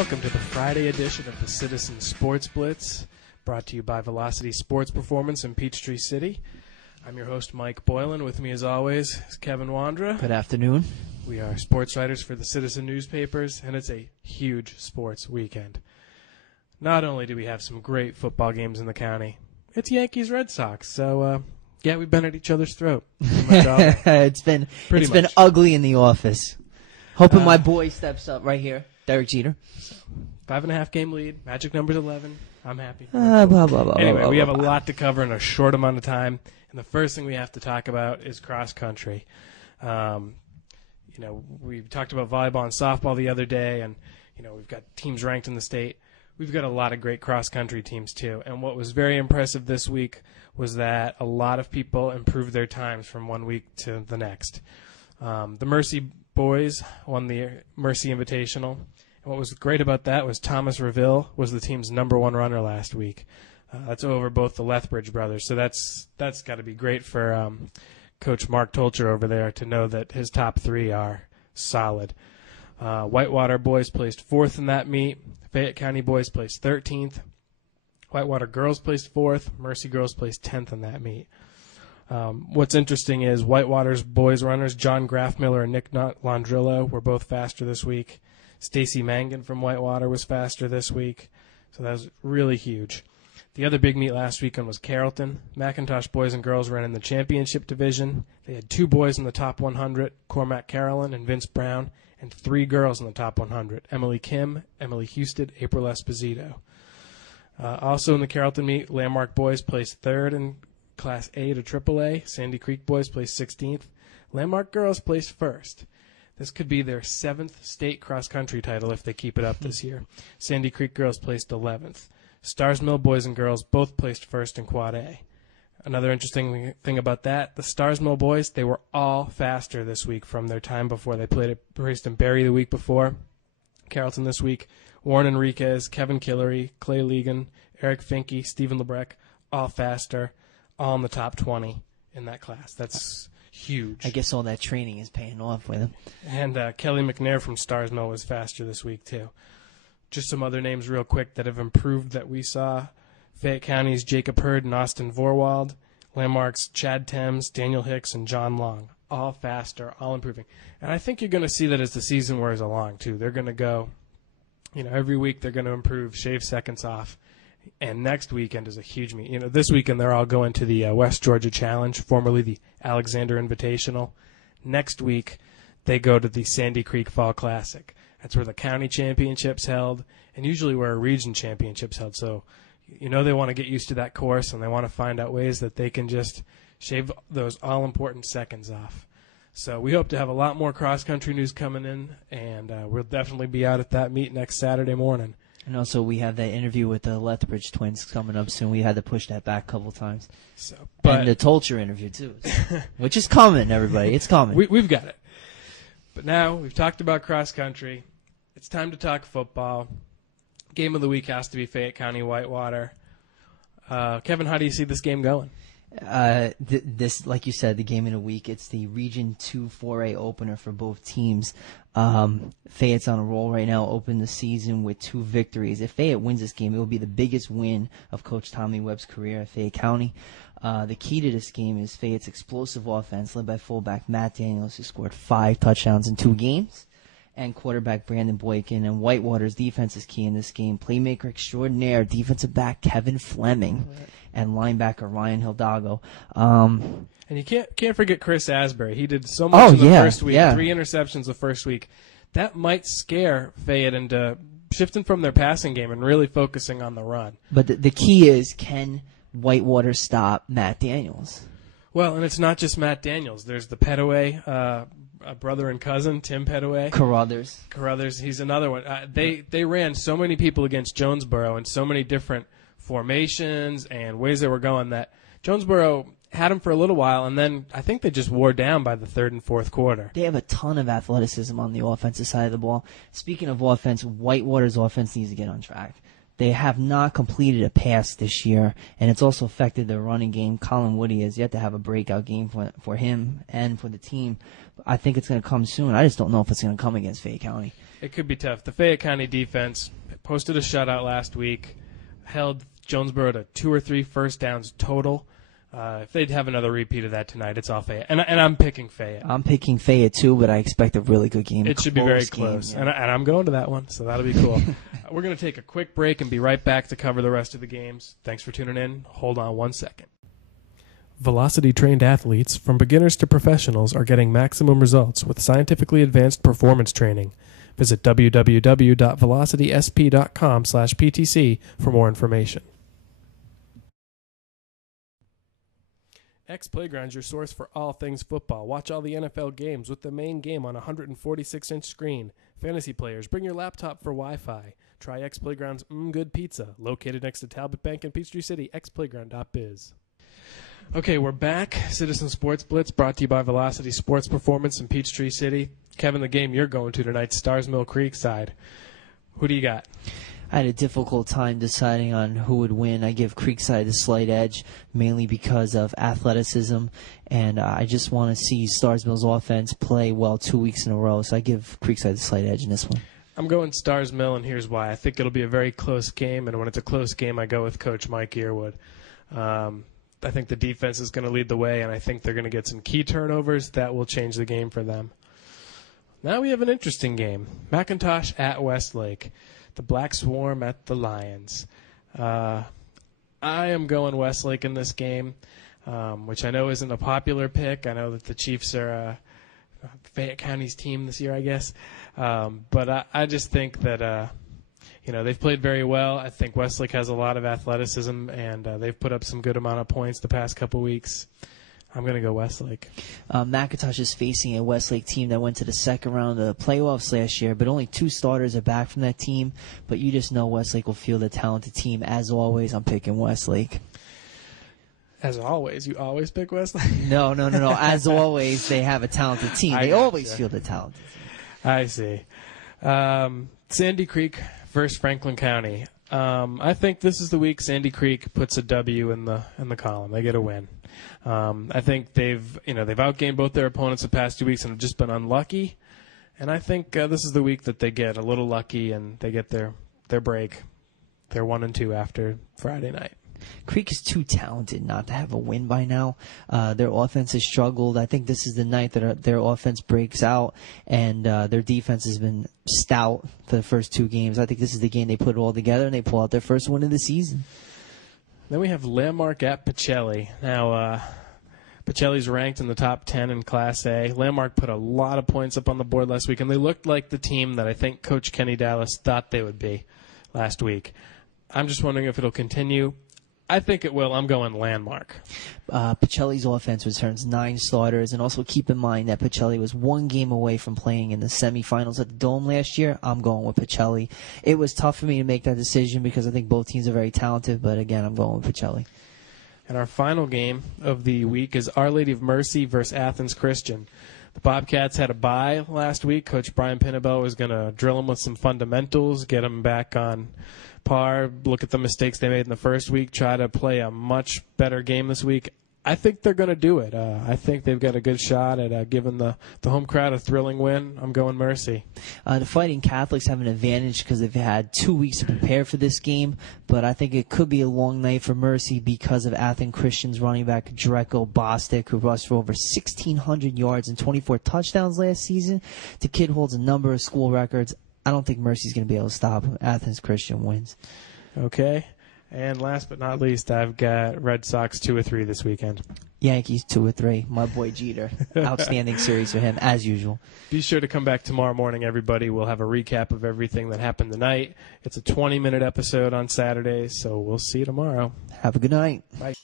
welcome to the Friday edition of the Citizen Sports Blitz, brought to you by Velocity Sports Performance in Peachtree City. I'm your host, Mike Boylan. With me, as always, is Kevin Wandra. Good afternoon. We are sports writers for the Citizen newspapers, and it's a huge sports weekend. Not only do we have some great football games in the county, it's Yankees-Red Sox, so yeah, we've been at each other's throat. It's been ugly in the office. Hoping my boy steps up right here, Derek Jeter. 5.5 game lead, magic number's 11. I'm happy. Anyway, we have a lot to cover in a short amount of time, and the first thing we have to talk about is cross country. We talked about volleyball and softball the other day, and we've got teams ranked in the state. We've got a lot of great cross-country teams, too. And what was very impressive this week was that a lot of people improved their times from one week to the next. The Mercy boys won the Mercy Invitational. And what was great about that was Thomas Reville was the team's #1 runner last week. That's over both the Lethbridge brothers. So that's got to be great for Coach Mark Tolcher over there to know that his top three are solid. Whitewater boys placed 4th in that meet. Fayette County boys placed 13th. Whitewater girls placed 4th. Mercy girls placed 10th in that meet. What's interesting is Whitewater's boys runners, John Graffmiller and Nick Landrillo, were both faster this week. Stacy Mangan from Whitewater was faster this week. So that was really huge. The other big meet last weekend was Carrollton. McIntosh boys and girls ran in the championship division. They had 2 boys in the top 100, Cormac Carolyn and Vince Brown, and 3 girls in the top 100, Emily Kim, Emily Houston, April Esposito. Also in the Carrollton meet, Landmark boys placed 3rd in Class A to AAA. Sandy Creek boys placed 16th. Landmark girls placed 1st. This could be their 7th state cross-country title if they keep it up this year. Sandy Creek girls placed 11th. Stars Mill boys and girls both placed 1st in Quad A. Another interesting thing about that, the Stars Mill boys, they were all faster this week from their time before. They raced in Barry the week before. Carrollton this week, Warren Enriquez, Kevin Killery, Clay Legan, Eric Finke, Stephen Lebrecq, all faster, all in the top 20 in that class. That's huge. I guess all that training is paying off with him. And Kelly McNair from Stars Mill was faster this week, too. Just some other names real quick that have improved that we saw. Fayette County's Jacob Hurd and Austin Vorwald. Landmark's Chad Thames, Daniel Hicks, and John Long. All faster, all improving. And I think you're going to see that as the season wears along, too. They're going to go, every week they're going to improve, shave seconds off. And next weekend is a huge meet. This weekend they're all going to the West Georgia Challenge, formerly the Alexander Invitational. Next week they go to the Sandy Creek Fall Classic. That's where the county championship's held, and usually where a region championship's held. So, they want to get used to that course, and they want to find out ways that they can just shave those all-important seconds off. So we hope to have a lot more cross-country news coming in, and we'll definitely be out at that meet next Saturday morning. And also we have that interview with the Lethbridge twins coming up soon. We had to push that back a couple times. And the Tolcher interview, too, which is coming, everybody. It's coming. We've got it. But now we've talked about cross-country. It's time to talk football. Game of the week has to be Fayette County Whitewater. Kevin, how do you see this game going? This, like you said, the game of the week. It's the Region 2 4A opener for both teams. Fayette's on a roll right now, opened the season with 2 victories. If Fayette wins this game, it will be the biggest win of Coach Tommy Webb's career at Fayette County. The key to this game is Fayette's explosive offense, led by fullback Matt Daniels, who scored 5 touchdowns in 2 games. And quarterback Brandon Boykin. And Whitewater's defense is key in this game. Playmaker extraordinaire, defensive back Kevin Fleming, and linebacker Ryan Hildago. And you can't forget Chris Asbury. He did so much in the first week, 3 interceptions the first week. That might scare Fayette into shifting from their passing game and really focusing on the run. But the key is, can Whitewater stop Matt Daniels? Well, and it's not just Matt Daniels. There's the Petaway, a brother and cousin, Tim Petaway. Carruthers. He's another one. They ran so many people against Jonesboro in so many different formations and ways they were going that Jonesboro had him for a little while, and then I think they just wore down by the 3rd and 4th quarter. They have a ton of athleticism on the offensive side of the ball. Speaking of offense, Whitewater's offense needs to get on track. They have not completed a pass this year, and it's also affected their running game. Colin Woody has yet to have a breakout game for him and for the team. I think it's going to come soon. I just don't know if it's going to come against Fayette County. It could be tough. The Fayette County defense posted a shutout last week, held Jonesboro to 2 or 3 first downs total. If they'd have another repeat of that tonight, it's all Fayette. And I'm picking Fayette. I'm picking Fayette too, but I expect a really good game. It should be very close. Yeah. And I'm going to that one, so that'll be cool. We're going to take a quick break and be right back to cover the rest of the games. Thanks for tuning in. Hold on 1 second. Velocity-trained athletes, from beginners to professionals, are getting maximum results with scientifically advanced performance training. Visit www.velocitysp.com/PTC for more information. X Playground's your source for all things football. Watch all the NFL games with the main game on a 146-inch screen. Fantasy players, bring your laptop for Wi-Fi. Try X Playground's Good Pizza, located next to Talbot Bank in Peachtree City, xplayground.biz. Okay, we're back. Citizen Sports Blitz brought to you by Velocity Sports Performance in Peachtree City. Kevin, the game you're going to tonight, Stars Mill Creekside. Who do you got? I had a difficult time deciding on who would win. I give Creekside a slight edge, mainly because of athleticism, and I just want to see Stars Mill's offense play well 2 weeks in a row, so I give Creekside a slight edge in this one. I'm going Stars Mill, and here's why. I think it'll be a very close game, and when it's a close game, I go with Coach Mike Earwood. I think the defense is going to lead the way, and I think they're going to get some key turnovers that will change the game for them. Now we have an interesting game. McIntosh at Westlake. The Black Swarm at the Lions. I am going Westlake in this game, which I know isn't a popular pick. I know that the Chiefs are Fayette County's team this year, I guess. But I just think that, they've played very well. I think Westlake has a lot of athleticism, and they've put up some good amount of points the past couple weeks. I'm going to go Westlake. McIntosh is facing a Westlake team that went to the second round of the playoffs last year, but only 2 starters are back from that team. But you just know Westlake will field a talented team. As always, I'm picking Westlake. As always? You always pick Westlake? No. As always, they have a talented team. They always field a talented team. I see. Sandy Creek versus Franklin County. I think this is the week Sandy Creek puts a W in the column. They get a win. I think they've outgained both their opponents the past 2 weeks and have just been unlucky. And I think this is the week that they get a little lucky and they get their break. They're 1-2 after Friday night. Creek is too talented not to have a win by now. Their offense has struggled. I think this is the night that their offense breaks out, and their defense has been stout for the first 2 games. I think this is the game they put it all together and they pull out their first win of the season. Then we have Landmark at Pacelli. Now, Pacelli's ranked in the top 10 in Class A. Landmark put a lot of points up on the board last week, and they looked like the team that I think Coach Kenny Dallas thought they would be last week. I'm just wondering if it'll continue. I think it will. I'm going Landmark. Pacelli's offense returns 9 starters, and also keep in mind that Pacelli was 1 game away from playing in the semifinals at the Dome last year. I'm going with Pacelli. It was tough for me to make that decision because I think both teams are very talented, but again, I'm going with Pacelli. And our final game of the week is Our Lady of Mercy versus Athens Christian. The Bobcats had a bye last week. Coach Brian Pinnabell was going to drill them with some fundamentals, get them back on par, look at the mistakes they made in the first week, try to play a much better game this week. I think they're going to do it. I think they've got a good shot at giving the home crowd a thrilling win. I'm going Mercy. The Fighting Catholics have an advantage because they've had 2 weeks to prepare for this game, but I think it could be a long night for Mercy because of Athens Christian's running back Dreco Bostic, who rushed for over 1,600 yards and 24 touchdowns last season. The kid holds a number of school records. I don't think Mercy's going to be able to stop him. Athens Christian wins. Okay. And last but not least, I've got Red Sox 2 or 3 this weekend. Yankees 2 or 3. My boy Jeter. Outstanding series for him, as usual. Be sure to come back tomorrow morning, everybody. We'll have a recap of everything that happened tonight. It's a 20-minute episode on Saturdays, so we'll see you tomorrow. Have a good night. Bye.